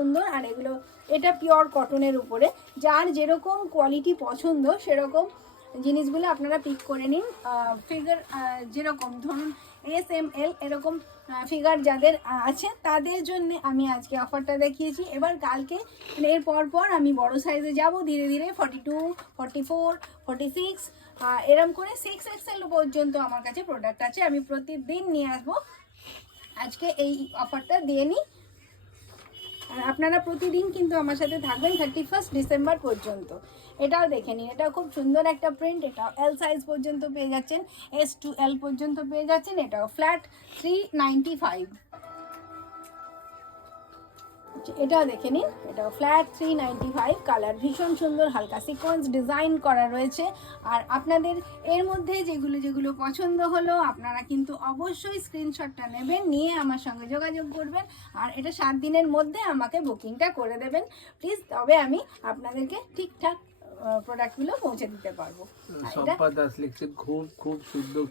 সুন্দর। আর এগুলো এটা পিওর কটনের উপরে, যার যেরকম কোয়ালিটি পছন্দ সেরকম জিনিসগুলো আপনারা পিক করে নিন। ফিগার যেরকম ধরুন SML এরকম ফিগার যাদের আছে তাদের জন্য আমি আজকে অফারটা দেখিয়েছি। এবার কালকে এর পর আমি বড় সাইজে যাব ধীরে ধীরে, 42, 44, 46 এরম করে 6XL পর্যন্ত আমার কাছে প্রোডাক্ট আছে। আমি প্রতিদিন নিয়ে আসবো, আজকে এই অফারটা দিয়ে নিই। আর আপনারা প্রতিদিন কিন্তু আমার সাথে থাকবেন 31 ডিসেম্বর পর্যন্ত। এটাও দেখে নিন, এটাও খুব সুন্দর একটা প্রিন্ট। এটাও L সাইজ পর্যন্ত পেয়ে যাচ্ছেন, S to L পর্যন্ত পেয়ে যাচ্ছেন। এটাও ফ্ল্যাট 395। এটাও দেখে নিন, এটাও ফ্ল্যাট 395। কালার ভীষণ সুন্দর, হালকা সিকোয়েন্স ডিজাইন করা রয়েছে। আর আপনাদের এর মধ্যে যেগুলো যেগুলো পছন্দ হলো আপনারা কিন্তু অবশ্যই স্ক্রিনশটটা নেবেন, নিয়ে আমার সঙ্গে যোগাযোগ করবেন। আর এটা 7 দিনের মধ্যে আমাকে বুকিংটা করে দেবেন প্লিজ, তবে আমি আপনাদেরকে ঠিকঠাক প্রোডাক্টগুলো পৌঁছে দিতে পারবো। সম্পা দাস লিখছে খুব খুব সুন্দর